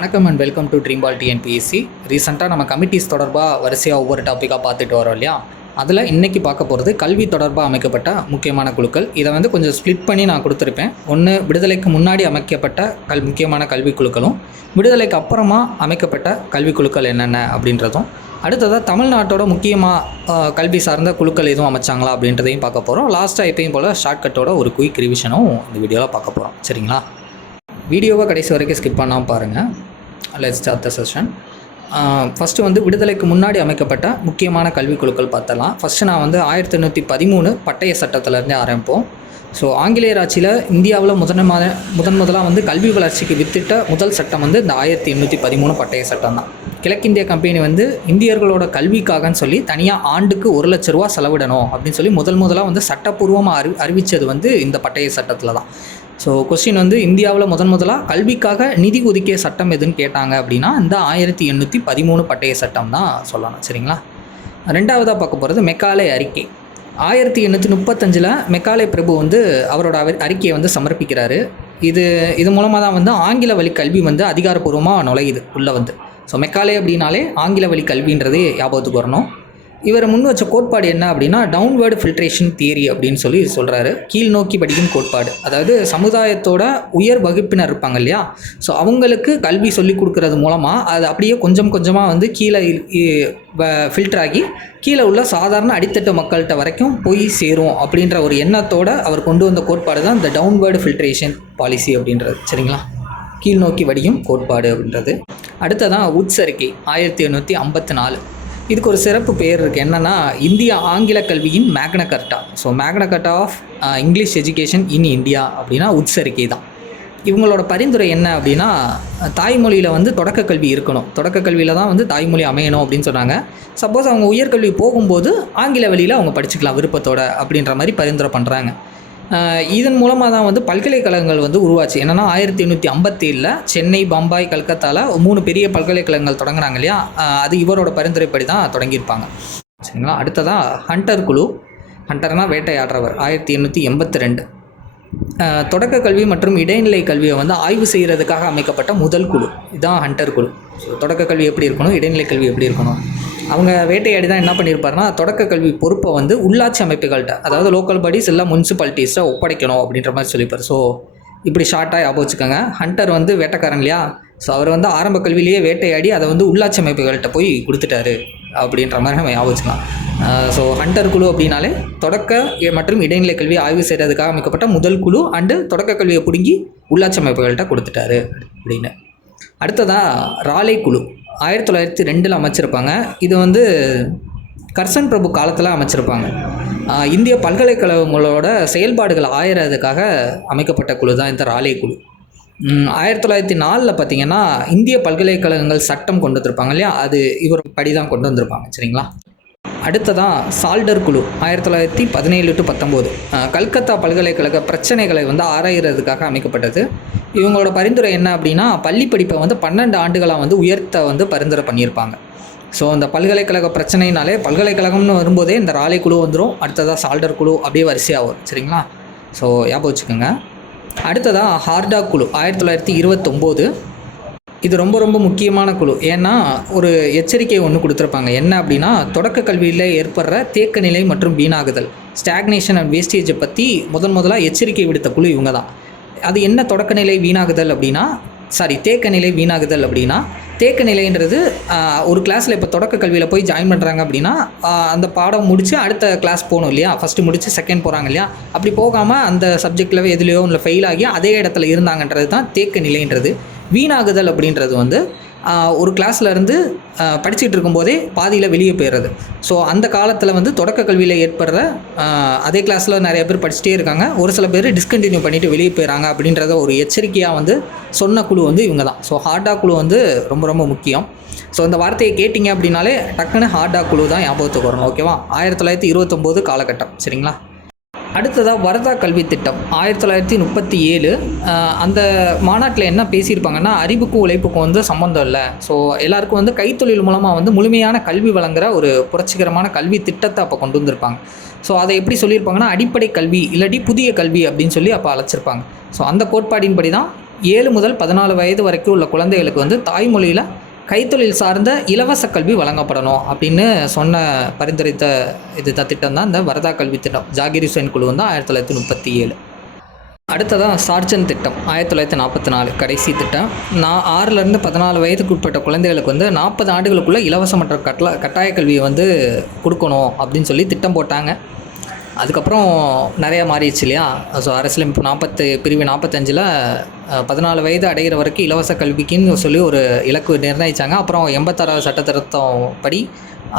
வணக்கம் and welcome to dream pal TNPSC. ரீசெண்டாக நம்ம கமிட்டிஸ் தொடர்பாக வரிசையாக ஒவ்வொரு டாப்பிக்காக பார்த்துட்டு வரோம் இல்லையா? அதில் இன்றைக்கி பார்க்க போகிறது கல்வி தொடர்பாக அமைக்கப்பட்ட முக்கியமான குழுக்கள். இதை கொஞ்சம் ஸ்ப்ளிட் பண்ணி நான் கொடுத்துருப்பேன். ஒன்று விடுதலைக்கு முன்னாடி அமைக்கப்பட்ட முக்கியமான கல்வி குழுக்களும், விடுதலைக்கு அப்புறமா அமைக்கப்பட்ட கல்வி குழுக்கள் என்னென்ன அப்படின்றதும், அடுத்ததாக தமிழ்நாட்டோட முக்கியமாக கல்வி சார்ந்த குழுக்கள் எதுவும் அமைச்சாங்களா அப்படின்றதையும் பார்க்க போகிறோம். லாஸ்ட்டாக எப்பயும் போல் ஷார்ட்கட்டோட ஒரு குயிக் ரிவிஷனும் இந்த வீடியோவில் பார்க்க போகிறோம். சரிங்களா? வீடியோவை கடைசி வரைக்கும் ஸ்கிப் பண்ணாமல் பாருங்கள். Let's start the session. First விடுதலைக்கு முன்னாடி அமைக்கப்பட்ட முக்கியமான கல்விக் குழுக்கள் பார்த்தலாம். ஃபஸ்ட்டு நான் 1813 பட்டய சட்டத்திலேருந்தே ஆரம்பிப்போம். ஸோ ஆங்கிலேயர் ஆட்சியில் இந்தியாவில் முதலாக கல்வி வளர்ச்சிக்கு வித்திட்ட முதல் சட்டம் இந்த 1813 பட்டய சட்டம் தான். கிழக்கிந்திய கம்பெனி இந்தியர்களோட கல்விக்காகன்னு சொல்லி தனியாக ஆண்டுக்கு 1 லட்ச ரூபா செலவிடணும் அப்படின்னு சொல்லி முதலாக சட்டப்பூர்வமாக அறிவித்தது இந்த பட்டய சட்டத்தில் தான். ஸோ கொஸ்டின் இந்தியாவில் முதலாக கல்விக்காக நிதி ஒதுக்கிய சட்டம் எதுன்னு கேட்டாங்க அப்படின்னா இந்த 1813 பட்டய சட்டம் தான் சொல்லலாம். சரிங்களா? ரெண்டாவதாக பார்க்க போகிறது மெக்காலே அறிக்கை. 1835 மெக்காலே பிரபு அவரோட அறிக்கையை சமர்ப்பிக்கிறாரு. இது மூலமாக தான் ஆங்கில வழி கல்வி அதிகாரப்பூர்வமாக நுழையுது உள்ளே. ஸோ மெக்காலே அப்படின்னாலே ஆங்கில வழி கல்வின்றதே ஞாபகத்துக்கு வரணும். இவர் முன் வச்ச கோட்பாடு என்ன அப்படின்னா டவுன்வேர்டு ஃபில்ட்ரேஷன் தியரி அப்படின்னு சொல்கிறாரு. கீழ் நோக்கி படிக்கும் கோட்பாடு. அதாவது சமுதாயத்தோட உயர் வகுப்பினர் இருப்பாங்க இல்லையா? ஸோ அவங்களுக்கு கல்வி சொல்லிக் கொடுக்கறது மூலமாக அது அப்படியே கொஞ்சம் கொஞ்சமாக கீழே ஃபில்டர் ஆகி கீழே உள்ள சாதாரண அடித்தட்டு மக்கள்கிட்ட வரைக்கும் போய் சேரும் அப்படின்ற ஒரு எண்ணத்தோடு அவர் கொண்டு வந்த கோட்பாடு தான் இந்த டவுன்வேர்டு ஃபில்ட்ரேஷன் பாலிசி அப்படின்றது. சரிங்களா? கீழ் நோக்கி வடியும் கோட்பாடு அப்படின்றது. அடுத்ததான் உட்ஸ் அறிக்கை 1854. இதுக்கு ஒரு சிறப்பு பேர் இருக்குது. என்னென்னா இந்திய ஆங்கில கல்வியின் மேக்னா கர்ட்டா. So Magna Carta of English education in India அப்படின்னா உட்ஸ் அறிக்கை தான். இவங்களோட பரிந்துரை என்ன அப்படின்னா தாய்மொழியில் தொடக்க கல்வி இருக்கணும், தொடக்க கல்வியில் தான் தாய்மொழி அமையணும் அப்படின்னு சொன்னாங்க. சப்போஸ் அவங்க உயர்கல்வி போகும்போது ஆங்கில வழியில் அவங்க படிச்சுக்கலாம் விருப்பத்தோட அப்படின்ற மாதிரி பரிந்துரை பண்ணுறாங்க. இதன் மூலமாக தான் பல்கலைக்கழகங்கள் உருவாச்சு. என்னென்னா 1857 சென்னை, பம்பாய், கல்கத்தாவில் 3 பெரிய பல்கலைக்கழகங்கள் தொடங்குறாங்க இல்லையா? அது இவரோட பரிந்துரைப்படி தான் தொடங்கியிருப்பாங்க. சரிங்களா? அடுத்ததாக ஹண்டர் குழு. ஹண்டர்னால் வேட்டையாடுறவர். 1882 தொடக்க கல்வி மற்றும் இடைநிலை கல்வியை ஆய்வு செய்கிறதுக்காக அமைக்கப்பட்ட முதல் குழு இதுதான் ஹண்டர் குழு. ஸோ தொடக்க கல்வி எப்படி இருக்கணும், இடைநிலை கல்வி எப்படி இருக்கணும், அவங்க வேட்டையாடி தான் என்ன பண்ணியிருப்பாருன்னா தொடக்க கல்வி பொறுப்பை உள்ளாட்சி அமைப்புகள்கிட்ட, அதாவது லோக்கல் பாடிஸ் இல்லை முனிசிபாலிட்டிஸை ஒப்படைக்கணும் அப்படின்ற மாதிரி சொல்லியிருப்பார். ஸோ இப்படி ஷார்ட்டாக ஞாபகம் வச்சுக்கோங்க. ஹண்டர் வேட்டைக்காரன் இல்லையா? ஸோ அவர் ஆரம்ப கல்வியிலேயே வேட்டையாடி அதை உள்ளாட்சி அமைப்புகள்கிட்ட போய் கொடுத்துட்டாரு அப்படின்ற மாதிரி நம்ம ஞாபகம் வச்சுக்கலாம். ஸோ ஹண்டர் குழு அப்படின்னாலே தொடக்க மற்றும் இடைநிலை கல்வி ஆய்வு செய்கிறதுக்காக அமைக்கப்பட்ட முதல் குழு அண்டு தொடக்க கல்வியை பிடுங்கி உள்ளாட்சி அமைப்புகள்கிட்ட கொடுத்துட்டாரு அப்படின்னு. அடுத்ததாக ராலே குழு 1902 அமைச்சிருப்பாங்க. இது கர்சன் பிரபு காலத்தில் அமைச்சிருப்பாங்க. இந்திய பல்கலைக்கழகங்களோட செயல்பாடுகள் ஆயிரதுக்காக அமைக்கப்பட்ட குழு தான் இந்த ராலே குழு. 1904 பார்த்திங்கன்னா இந்திய பல்கலைக்கழகங்கள் சட்டம் கொண்டு வந்திருப்பாங்க இல்லையா? அது இவர் படி தான் கொண்டு வந்திருப்பாங்க. சரிங்களா? அடுத்ததான் சால்டர் குழு 1917 to 19 கல்கத்தா பல்கலைக்கழக பிரச்சனைகளை ஆராயிறதுக்காக அமைக்கப்பட்டது. இவங்களோட பரிந்துரை என்ன அப்படின்னா பள்ளி படிப்பை 12 ஆண்டுகளாக உயர்த்த பரிந்துரை பண்ணியிருப்பாங்க. ஸோ அந்த பல்கலைக்கழக பிரச்சனைனாலே பல்கலைக்கழகம்னு வரும்போதே இந்த ராலே குழு வந்துடும். அடுத்ததாக சால்டர் குழு அப்படியே வரிசையாக வரும். சரிங்களா? ஸோ ஞாபகம் வச்சுக்கோங்க. அடுத்ததாக ஹார்டா குழு 1929. இது ரொம்ப ரொம்ப முக்கியமான குழு. ஏன்னா ஒரு எச்சரிக்கை ஒன்று கொடுத்துருப்பாங்க. என்ன அப்படின்னா தொடக்க கல்வியில் ஏற்படுற தேக்க நிலை மற்றும் வீணாகுதல், ஸ்டாக்னேஷன் அண்ட் வேஸ்டேஜை பற்றி முதலாக எச்சரிக்கை விடுத்த குழு இவங்க தான். அது என்ன தொடக்க நிலை வீணாகுதல் அப்படின்னா தேக்க நிலை வீணாகுதல் அப்படின்னா தேக்க நிலைன்றது ஒரு கிளாஸில் இப்போ தொடக்க கல்வியில் போய் ஜாயின் பண்ணுறாங்க அப்படின்னா அந்த பாடம் முடித்து அடுத்த கிளாஸ் போகணும் இல்லையா? ஃபஸ்ட்டு முடித்து செகண்ட் போகிறாங்க இல்லையா? அப்படி போகாமல் அந்த சப்ஜெக்டில் எதுலையோ இல்லை ஃபெயில் ஆகி அதே இடத்துல இருந்தாங்கன்றது தான் தேக்க நிலைன்றது. வீணாகுதல் அப்படின்றது ஒரு கிளாஸ்லேருந்து படிச்சுட்டு இருக்கும்போதே பாதியில் வெளியே போயிடுறது. ஸோ அந்த காலத்தில் தொடக்க கல்வியில் ஏற்படுற அதே கிளாஸில் நிறைய பேர் படிச்சுட்டே இருக்காங்க, ஒரு சில பேர் டிஸ்கண்டினியூ பண்ணிவிட்டு வெளியே போயிடறாங்க அப்படின்றத ஒரு எச்சரிக்கையாக சொன்ன குழு இவங்க தான். ஸோ ஹார்டா குழு ரொம்ப ரொம்ப முக்கியம். ஸோ இந்த வார்த்தையை கேட்டிங்க அப்படின்னாலே டக்குன்னு ஹார்டா குழு தான் ஞாபகத்துக்கு வரணும். ஓகேவா? 1929 காலகட்டம். சரிங்களா? அடுத்ததாக வர்தா கல்வி திட்டம் 1937. அந்த மாநாட்டில் என்ன பேசியிருப்பாங்கன்னா அறிவுக்கும் உழைப்புக்கும் சம்மந்தம் இல்லை. ஸோ எல்லாருக்கும் கைத்தொழில் மூலமாக முழுமையான கல்வி வழங்குகிற ஒரு புரட்சிகரமான கல்வி திட்டத்தை அப்போ கொண்டு வந்திருப்பாங்க. ஸோ அதை எப்படி சொல்லியிருப்பாங்கன்னா அடிப்படை கல்வி இல்லாட்டி புதிய கல்வி அப்படின்னு சொல்லி அப்போ அழைச்சிருப்பாங்க. ஸோ அந்த கோட்பாடின்படி தான் 7 முதல் 14 வயது வரைக்கும் உள்ள குழந்தைகளுக்கு வந்து தாய்மொழியில் கைத்தொழில் சார்ந்த இலவச கல்வி வழங்கப்படணும் அப்படின்னு பரிந்துரைத்த திட்டம் தான் இந்த வரதா கல்வி திட்டம். ஜாகிர் ஹுசைன் குழு வந்து 1937. அடுத்ததான் சார்ஜன் திட்டம் 1944 கடைசி திட்டம். 6லேருந்து 14 வயதுக்கு உட்பட்ட குழந்தைகளுக்கு வந்து 40 ஆண்டுகளுக்குள்ளே இலவச மற்றும் கட்டாய கல்வியை வந்து கொடுக்கணும் அப்படின்னு சொல்லி திட்டம் போட்டாங்க. அதுக்கப்புறம் நிறையா மாறிடுச்சு இல்லையா. ஸோ அரசியலமைப்பு பிரிவு 45ல் 14 வயது அடைகிற வரைக்கும் இலவச கல்விக்குன்னு சொல்லி ஒரு இலக்கு நிர்ணயித்தாங்க. அப்புறம் 86வது சட்ட திருத்தம் படி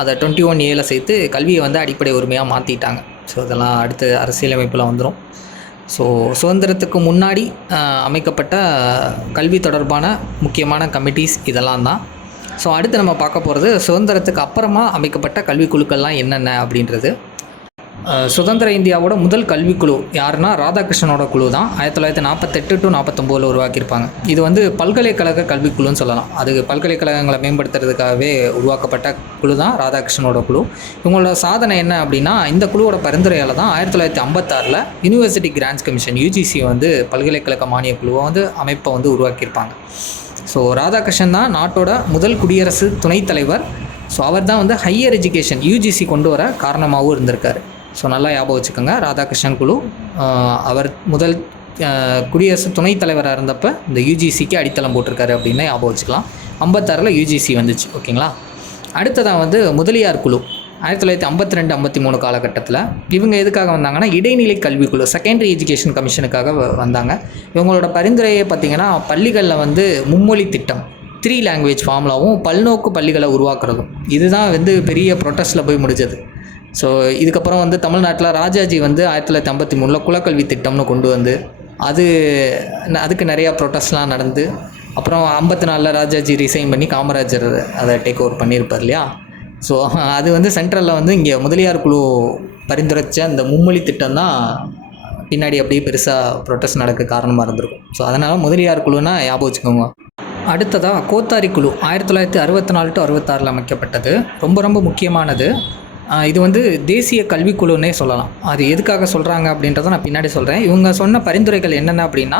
அதை 21A சேர்த்து கல்வியை வந்து அடிப்படை உரிமையாக மாற்றிட்டாங்க. ஸோ இதெல்லாம் அடுத்து அரசியலமைப்பில் வந்துடும். ஸோ சுதந்திரத்துக்கு முன்னாடி அமைக்கப்பட்ட கல்வி தொடர்பான முக்கியமான கமிட்டிஸ் இதெல்லாம் தான். ஸோ அடுத்து நம்ம பார்க்க போகிறது சுதந்திரத்துக்கு அப்புறமா அமைக்கப்பட்ட கல்விக்குழுக்கள்லாம் என்னென்ன அப்படின்றது. சுதந்திர இந்தியாவோட முதல் கல்விக்குழு யாருன்னா ராதாகிருஷ்ணனோட குழு தான். 1948 to 49 உருவாக்கியிருப்பாங்க. இது வந்து பல்கலைக்கழக கல்விக்குழுன்னு சொல்லலாம். அது பல்கலைக்கழகங்களை மேம்படுத்துறதுக்காகவே உருவாக்கப்பட்ட குழு தான் ராதாகிருஷ்ணனோட குழு. இவங்களோட சாதனை என்ன அப்படின்னா, இந்த குழுவோட பரிந்துரையால் தான் 1956 யூனிவர்சிட்டி கிராண்ட்ஸ் கமிஷன் UGC வந்து பல்கலைக்கழக மானிய குழுவை வந்து அமைப்பை வந்து உருவாக்கியிருப்பாங்க. ஸோ ராதாகிருஷ்ணன் தான் நாட்டோட முதல் குடியரசு துணைத் தலைவர். ஸோ அவர் தான் வந்து ஹையர் எஜுகேஷன் UGC கொண்டு வர காரணமாகவும் இருந்திருக்காரு. ஸோ நல்லா ஞாபகம் வச்சுக்கோங்க. ராதாகிருஷ்ணன் குழு அவர் முதல் குடியரசு துணைத் தலைவராக இருந்தப்போ இந்த UGCக்கு அடித்தளம் போட்டிருக்காரு அப்படின்னு ஞாபகம் வச்சுக்கலாம். 56 UGC வந்துச்சு. ஓகேங்களா. அடுத்ததான் வந்து முதலியார் குழு 1952-53 காலகட்டத்தில். இவங்க எதுக்காக வந்தாங்கன்னா, இடைநிலை கல்விக்குழு செகண்டரி எஜுகேஷன் கமிஷனுக்காக வந்தாங்க. இவங்களோட பரிந்துரையை பார்த்திங்கன்னா, பள்ளிகளில் வந்து மும்மொழி திட்டம் 3 லாங்குவேஜ் ஃபார்முலாவும் பல்நோக்கு பள்ளிகளை உருவாக்குறதும். இதுதான் வந்து பெரிய ப்ரொட்டஸ்ட்டில் போய் முடிஞ்சது. ஸோ இதுக்கப்புறம் வந்து தமிழ்நாட்டில் ராஜாஜி வந்து 1953 குலக்கல்வி திட்டம்னு கொண்டு வந்து அதுக்கு நிறையா ப்ரொட்டஸ்ட்லாம் நடந்து, அப்புறம் 54 ராஜாஜி ரிசைன் பண்ணி காமராஜர் அதை டேக் ஓவர் பண்ணியிருப்பார் இல்லையா. ஸோ அது வந்து சென்ட்ரலில் வந்து இங்கே முதலியார் குழு பரிந்துரைச்ச அந்த மும்மொழி திட்டம் தான் பின்னாடி அப்படியே பெருசாக ப்ரொட்டஸ்ட் நடக்க காரணமாக இருந்திருக்கும். ஸோ அதனால் முதலியார் குழுன்னா ஞாபகம் வச்சுக்கோங்க. அடுத்ததாக கோத்தாரி குழு 1964 to 66 அமைக்கப்பட்டது. ரொம்ப ரொம்ப முக்கியமானது. இது வந்து தேசிய கல்விக்குழுன்னே சொல்லலாம். அது எதுக்காக சொல்கிறாங்க அப்படின்றத நான் பின்னாடி சொல்கிறேன். இவங்க சொன்ன பரிந்துரைகள் என்னென்ன அப்படின்னா,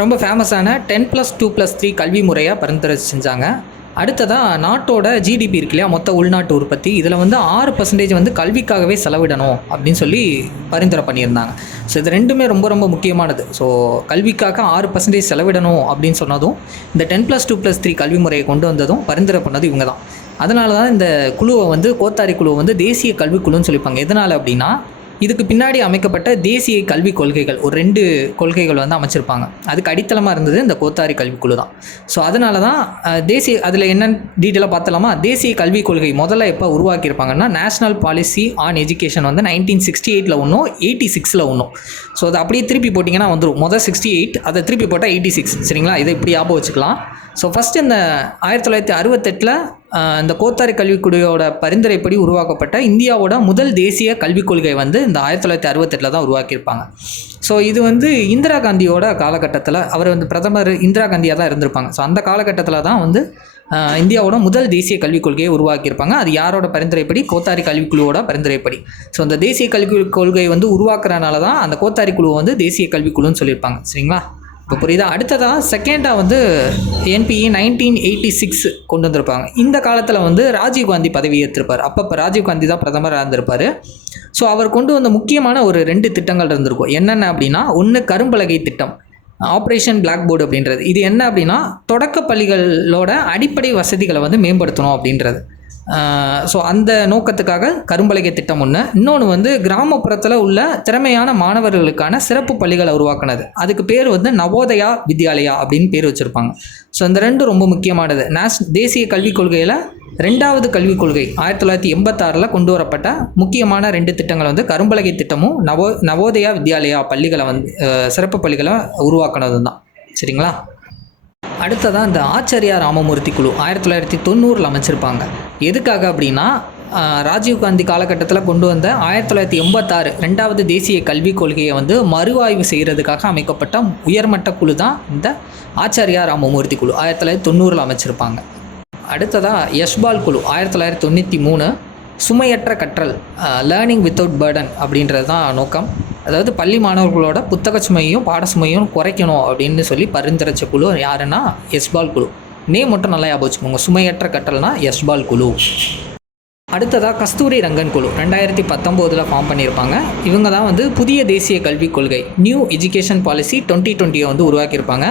ரொம்ப ஃபேமஸான 10+2+3 கல்வி முறையாக பரிந்துரை செஞ்சாங்க. அடுத்ததாக நாட்டோட GDP இருக்கு இல்லையா, மொத்த உள்நாட்டு உற்பத்தி, இதில் வந்து 6% வந்து கல்விக்காகவே செலவிடணும் அப்படின்னு சொல்லி பரிந்துரை பண்ணியிருந்தாங்க. ஸோ இது ரெண்டுமே ரொம்ப ரொம்ப முக்கியமானது. ஸோ கல்விக்காக 6% செலவிடணும் அப்படின்னு சொன்னதும், இந்த 10+2+3 கல்வி முறையை கொண்டு வந்ததும் பரிந்துரை பண்ணது இவங்க தான். அதனால தான் இந்த குழுவை வந்து கோத்தாரி குழுவை வந்து தேசிய கல்விக்குழுன்னு சொல்லிப்பாங்க. எதனால் அப்படின்னா, இதுக்கு பின்னாடி அமைக்கப்பட்ட தேசிய கல்விக் கொள்கைகள் ஒரு 2 கொள்கைகள் வந்து அமைச்சிருப்பாங்க. அதுக்கு அடித்தளமாக இருந்தது இந்த கோத்தாரி கல்விக்குழு தான். ஸோ அதனால தான் அதில் என்னென்னு டீட்டெயிலாக பார்த்தலாமா. தேசிய கல்விக் கொள்கை முதல்ல எப்போ உருவாக்கியிருப்பாங்கன்னா, நேஷ்னல் பாலிசி ஆன் எஜுகேஷன் வந்து 1968 ஒன்றும் 86 ஒன்றும். ஸோ அதை அப்படியே திருப்பி போட்டிங்கன்னா வந்துடும். 68, அதை திருப்பி போட்டால் 86. சரிங்களா. இதை இப்படி ஞாபகம் வச்சுக்கலாம். ஸோ ஃபஸ்ட்டு இந்த 1968 இந்த கோத்தாரி கல்விக்குழுவோட பரிந்துரைப்படி உருவாக்கப்பட்ட இந்தியாவோட முதல் தேசிய கல்விக் கொள்கை வந்து இந்த 1968 தான் உருவாக்கியிருப்பாங்க. ஸோ இது வந்து இந்திரா காந்தியோட காலகட்டத்தில், அவர் வந்து பிரதமர் இந்திரா காந்தியாக தான் இருந்திருப்பாங்க. ஸோ அந்த காலகட்டத்தில் தான் வந்து இந்தியாவோட முதல் தேசிய கல்விக் கொள்கையை உருவாக்கியிருப்பாங்க. அது யாரோட பரிந்துரைப்படி? கோத்தாரி கல்விக்குழுவோட பரிந்துரைப்படி. ஸோ அந்த தேசிய கல்விக் கொள்கை வந்து உருவாக்குறதுனால தான் அந்த கோத்தாரி குழுவை வந்து தேசிய கல்விக்குழுன்னு சொல்லியிருப்பாங்க. சரிங்களா. இப்போ புரியுதா. அடுத்ததாக செகண்டாக வந்து NPE 1986 கொண்டு வந்திருப்பாங்க. இந்த காலத்தில் வந்து ராஜீவ்காந்தி பதவி ஏற்றிருப்பார். அப்போ ராஜீவ்காந்தி தான் பிரதமராக இருந்திருப்பார். ஸோ அவர் கொண்டு வந்த முக்கியமான ஒரு 2 திட்டங்கள் இருந்திருக்கும். என்னென்ன அப்படின்னா, ஒன்று கரும்பலகை திட்டம், ஆப்ரேஷன் பிளாக் போர்டு அப்படின்றது. இது என்ன அப்படின்னா, தொடக்க பள்ளிகளோட அடிப்படை வசதிகளை வந்து மேம்படுத்தணும் அப்படின்றது. ஸோ அந்த நோக்கத்துக்காக கரும்பலகை திட்டம் ஒன்று. இன்னொன்று வந்து கிராமப்புறத்தில் உள்ள திறமையான மாணவர்களுக்கான சிறப்பு பள்ளிகளை உருவாக்குனது. அதுக்கு பேர் வந்து நவோதயா வித்யாலயா அப்படின்னு பேர் வச்சுருப்பாங்க. ஸோ இந்த 2 ரொம்ப முக்கியமானது. தேசிய கல்விக் கொள்கையில் 2வது கல்விக் கொள்கை 1986 கொண்டு வரப்பட்ட முக்கியமான 2 திட்டங்கள் வந்து கரும்பலகை திட்டமும் நவோதயா வித்யாலயா பள்ளிகளை வந்து சிறப்பு பள்ளிகளை உருவாக்குனது தான். சரிங்களா. அடுத்ததான் இந்த ஆச்சாரியா ராமமூர்த்தி குழு 1990 அமைச்சிருப்பாங்க. எதுக்காக அப்படின்னா, ராஜீவ்காந்தி காலகட்டத்தில் கொண்டு வந்த 1986 2வது தேசிய கல்விக் கொள்கையை வந்து மறுஆய்வு செய்கிறதுக்காக அமைக்கப்பட்ட உயர்மட்ட குழு தான் இந்த ஆச்சாரியா ராமமூர்த்தி குழு 1990 அமைச்சிருப்பாங்க. அடுத்ததாக யஷ்பால் குழு 1993. சுமையற்ற கற்றல், லேர்னிங் வித்தவுட் பேர்டன் அப்படின்றது தான் நோக்கம். அதாவது பள்ளி மாணவர்களோட புத்தக சுமையும் பாட சுமையும் குறைக்கணும் அப்படின்னு சொல்லி பரிந்துரைச்ச குழு யாருன்னா எஸ்பால் குழு. நேம் மட்டும் நல்லா ஞாபகம் வச்சுக்கோங்க, சுமையற்ற கற்றல்னா எஸ்பால் குழு. அடுத்ததாக கஸ்தூரி ரங்கன் குழு 2019 ஃபார்ம் பண்ணியிருப்பாங்க. இவங்க தான் வந்து புதிய தேசிய கல்விக் கொள்கை நியூ எஜுகேஷன் பாலிசி 2020 வந்து உருவாக்கியிருப்பாங்க.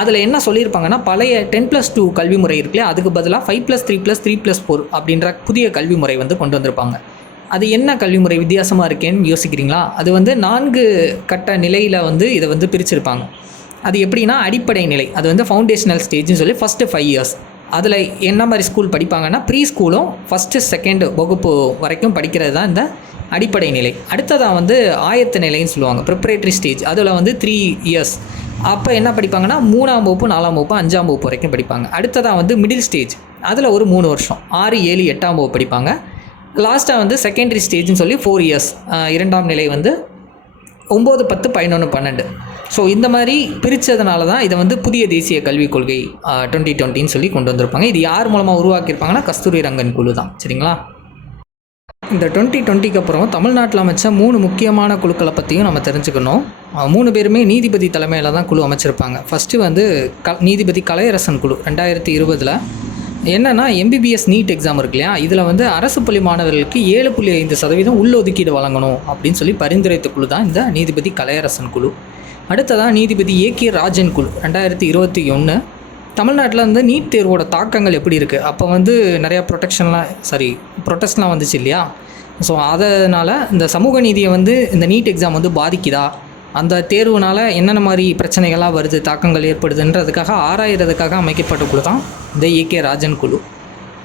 அதில் என்ன சொல்லியிருப்பாங்கன்னா, பழைய 10+2 கல்வி முறை இருக்குல்லையா, அதுக்கு பதிலாக 5+3+3+4 அப்படின்ற புதிய கல்வி முறை வந்து கொண்டு வந்திருப்பாங்க. அது என்ன கல்வி முறை வித்தியாசமாக இருக்கேன்னு யோசிக்கிறீங்களா? அது வந்து 4 கட்ட நிலையில் வந்து இதை வந்து பிரிச்சிருப்பாங்க. அது எப்படின்னா, அடிப்படை நிலை, அது வந்து ஃபவுண்டேஷனல் ஸ்டேஜ்னு சொல்லி ஃபஸ்ட்டு 5 இயர்ஸ். அதில் என்ன மாதிரி ஸ்கூல் படிப்பாங்கன்னா, ப்ரீ ஸ்கூலும் ஃபஸ்ட்டு செகண்ட் வகுப்பு வரைக்கும் படிக்கிறது தான் இந்த அடிப்படை நிலை. அடுத்ததாக வந்து ஆயத்த நிலைன்னு சொல்லுவாங்க, ப்ரிப்பரேட்டரி ஸ்டேஜ். அதில் வந்து 3 இயர்ஸ். அப்போ என்ன படிப்பாங்கன்னா, 3ஆம் வகுப்பு 4ஆம் வகுப்பு 5ஆம் வகுப்பு வரைக்கும் படிப்பாங்க. அடுத்ததாக வந்து மிடில் ஸ்டேஜ், அதில் ஒரு 3 வருஷம் 6, 7, 8ஆம் வகுப்பு படிப்பாங்க. லாஸ்ட்டாக வந்து செகண்டரி ஸ்டேஜ்னு சொல்லி 4 இயர்ஸ், 2ஆம் நிலை வந்து 9, 10, 11, 12. ஸோ இந்த மாதிரி பிரித்ததுனால தான் இதை வந்து புதிய தேசிய கல்விக் கொள்கை 2020 சொல்லி கொண்டு வந்திருப்பாங்க. இது யார் மூலமாக உருவாக்கியிருப்பாங்கன்னா, கஸ்தூரி ரங்கன் குழு தான். சரிங்களா? இந்த 2020க்கு அப்புறம் தமிழ்நாட்டில் அமைச்ச 3 முக்கியமான குழுக்களை பற்றியும் நம்ம தெரிஞ்சுக்கணும். 3 பேருமே நீதிபதி தலைமையில் தான் குழு அமைச்சிருப்பாங்க. ஃபஸ்ட்டு வந்து நீதிபதி கலையரசன் குழு 2020. என்னென்னா, MBBS நீட் எக்ஸாம் இருக்கு இல்லையா, இதில் வந்து அரசு பள்ளி மாணவர்களுக்கு 7.5% உள்ளொதுக்கீடு வழங்கணும் அப்படின்னு சொல்லி பரிந்துரைத்த குழு தான் இந்த நீதிபதி கலையரசன் குழு. அடுத்ததான் நீதிபதி AK ராஜன் குழு 2021. தமிழ்நாட்டில் வந்து நீட் தேர்வோட தாக்கங்கள் எப்படி இருக்குது, அப்போ வந்து நிறையா ப்ரொட்டஸ்ட்லாம் வந்துச்சு இல்லையா. ஸோ அதனால் இந்த சமூக நீதியை வந்து இந்த நீட் எக்ஸாம் வந்து பாதிக்குதா, அந்த தேர்வுனால் என்னென்ன மாதிரி பிரச்சனைகள்லாம் வருது, தாக்கங்கள் ஏற்படுதுன்றதுக்காக ஆராயிறதுக்காக அமைக்கப்பட்ட குழு தான் இந்த AK ராஜன் குழு.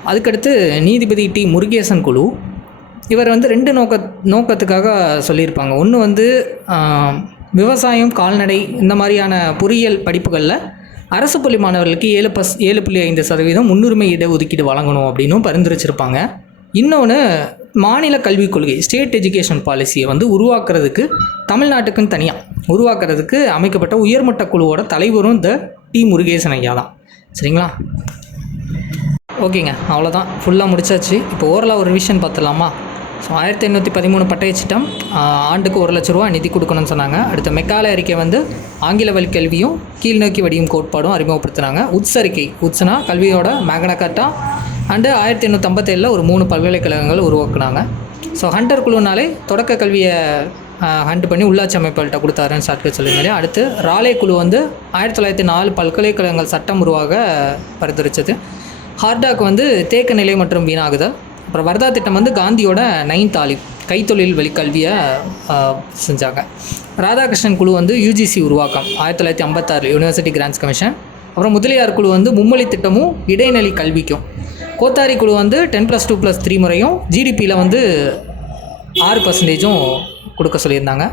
அதுக்கடுத்து நீதிபதி T முருகேசன் குழு. இவர் வந்து 2 நோக்கத்துக்காக சொல்லியிருப்பாங்க. ஒன்று வந்து விவசாயம், கால்நடை இந்த மாதிரியான பொறியியல் படிப்புகளில் அரசு பள்ளி மாணவர்களுக்கு 7.5% முன்னுரிமை இடஒதுக்கீடு வழங்கணும் அப்படின்னும் பரிந்துரைச்சிருப்பாங்க. இன்னொன்று, மாநில கல்விக் கொள்கை ஸ்டேட் எஜுகேஷன் பாலிசியை வந்து உருவாக்குறதுக்கு, தமிழ்நாட்டுக்குன்னு தனியாக உருவாக்குறதுக்கு அமைக்கப்பட்ட உயர்மட்ட குழுவோட தலைவரும் இந்த T முருகேசன் ஐயா தான். சரிங்களா? ஓகேங்க, அவ்வளோதான், ஃபுல்லாக முடிச்சாச்சு. இப்போ ஓரலாக ஒரு ரிவிஷன் பார்த்துடலாமா? ஸோ 1813 பட்டயச்சிட்டம், ஆண்டுக்கு 1 லட்ச ரூபா நிதி கொடுக்கணும்னு சொன்னாங்க. அடுத்த மெக்கால அறிக்கை வந்து ஆங்கில வழி கல்வியும் கீழ்நோக்கி வடியும் கோட்பாடும் அறிமுகப்படுத்தினாங்க. உட்சறிக்கை, உட்ஸ்னா கல்வியோட மேக்னா கார்ட்டா. அண்டு 1857 ஒரு 3 பல்கலைக்கழகங்கள் உருவாக்குனாங்க. ஸோ ஹண்டர் குழுனாலே தொடக்க கல்வியை ஹண்ட் பண்ணி உள்ளாட்சி அமைப்புகள்கிட்ட கொடுத்தாருன்னு ஷார்ட்கட் சொல்லியிருந்தாரு. அடுத்து ராலே குழு வந்து 1904 பல்கலைக்கழகங்கள் சட்டம் உருவாக பரிந்துரைச்சது. ஹார்டாக் வந்து தேக்க நிலை மற்றும் வீணாகுதல். அப்புறம் வர்தா திட்டம் வந்து காந்தியோட 9th ஆலிவ் கைத்தொழில் வழிக்கல்வியை செஞ்சாங்க. ராதாகிருஷ்ணன் குழு வந்து UGC உருவாக்கம் 1956 யூனிவர்சிட்டி கிராண்ட்ஸ் கமிஷன். அப்புறம் முதலியார் குழு வந்து மும்மொழி திட்டமும் இடைநிலை கல்விக்கும். கோத்தாரி குழு வந்து 10+2+3 முறையும் GDPயில் வந்து 6% கொடுக்க சொல்லியிருந்தாங்க.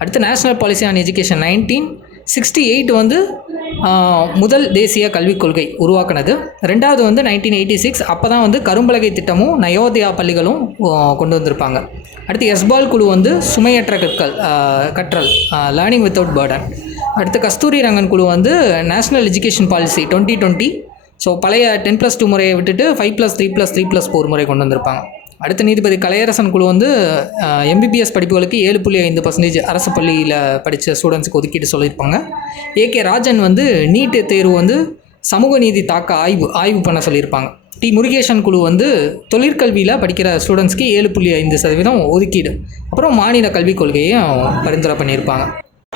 அடுத்து நேஷ்னல் பாலிசி ஆன் எஜுகேஷன் 1968 வந்து முதல் தேசிய கல்விக் கொள்கை உருவாக்குனது. 2வது வந்து 1986, அப்போ தான் வந்து கரும்பலகை திட்டமும் நயோதயா பள்ளிகளும் கொண்டு வந்திருப்பாங்க. அடுத்து எஸ்பால் குழு வந்து சுமையற்ற கற்றல் லேர்னிங் வித்தவுட் பேர்டன். அடுத்து கஸ்தூரி ரங்கன் குழு வந்து நேஷ்னல் எஜுகேஷன் பாலிசி 2020. ஸோ பழைய 10+2 முறையை விட்டுட்டு 5+3+3+4 முறை கொண்டு வந்திருப்பாங்க. அடுத்த நீதிபதி கலையரசன் குழு வந்து MBBS படிப்புகளுக்கு 7.5% அரசு பள்ளியில் படித்த ஸ்டூடெண்ட்ஸுக்கு ஒதுக்கீடு சொல்லியிருப்பாங்க. AK ராஜன் வந்து நீட் தேர்வு வந்து சமூக நீதி தாக்க ஆய்வு பண்ண சொல்லியிருப்பாங்க. T முருகேசன் குழு வந்து தொழிற்கல்வியில் படிக்கிற ஸ்டூடெண்ட்ஸ்க்கு 7.5% ஒதுக்கீடு, அப்புறம் மாநில கல்விக் கொள்கையும் பரிந்துரை பண்ணியிருப்பாங்க.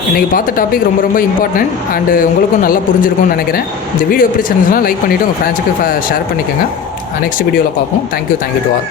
இன்றைக்கி பார்த்த டாபிக் ரொம்ப ரொம்ப இம்பார்ட்டன்ட் அண்டு உங்களுக்கும் நல்லா புரிஞ்சிருக்கும்னு நினைக்கிறேன். இந்த வீடியோ பிடிச்சிருந்துச்சுன்னா லைக் பண்ணிவிட்டு உங்கள் ஃப்ரெண்ட்ஸுக்கு ஷேர் பண்ணிக்கோங்க. நெக்ஸ்ட் வீடியோவில் பார்ப்போம். Thank you to all.